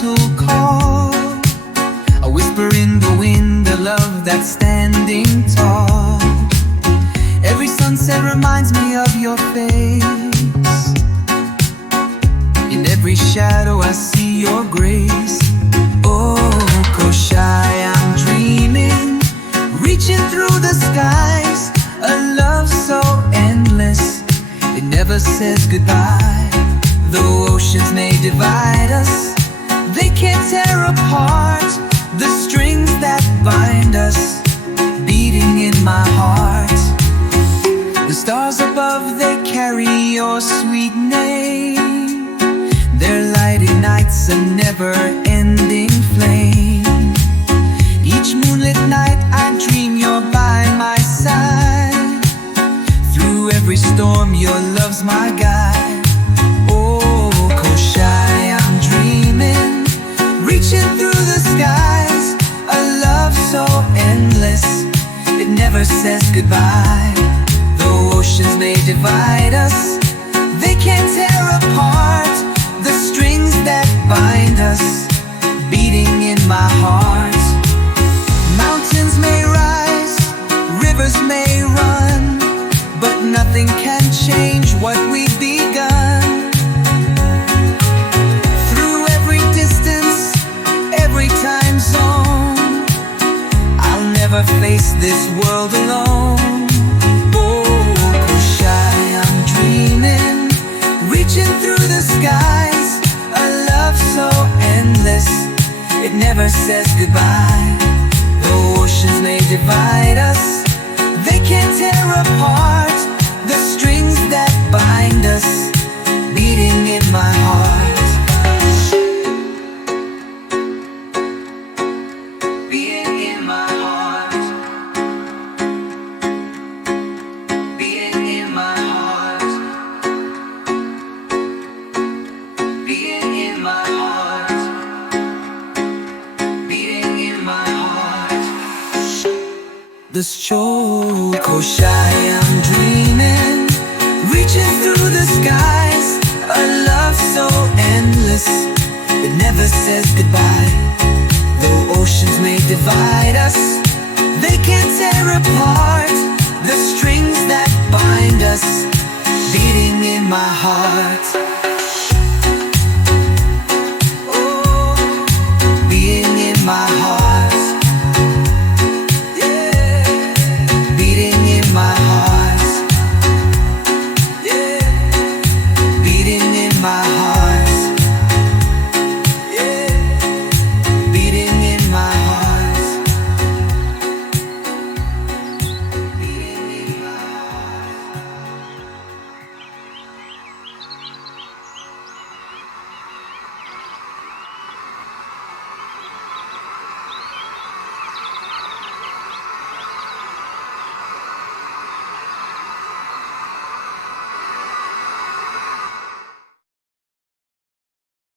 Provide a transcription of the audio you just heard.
gentle call, a whisper in the wind, a love that's standing tall. Every sunset reminds me of your face. In every shadow I see your grace. Oh, Kosrae, I'm dreaming, reaching through the skies. A love so endless, it never says goodbye. Though oceans may divide us, they can't tear apart the strings that bind us, beating in my heart. The stars above, they carry your sweet name. Their light ignites a never-ending flame. Each moonlit night I dream you're by my side. Through every storm your love's my guide. Oh, Kosrae, I'm dreaming, reaching through the skies. A love so endless, it never says goodbye. Though oceans may divide us, they can't tear apart the strings that bind us, beating in my heart. Mountains may rise, rivers may run, but nothing can change what we've begun. Through every distance, every time zone, I'll never face this world alone. Oh, Kosrae, I'm dreaming, reaching through the skies. A love so endless, it never says goodbye. Though oceans may divide us, they can't tear apart the strings that bind us, beating in my heart. Beating in my heart. Beating in my heart. Beating in my heart. Beating in my heart. The show, Kosrae, I'm dreaming, reaching through the skies. A love so endless, it never says goodbye. Though oceans may divide us, they can't tear apart the strings that bind us, beating in my heart.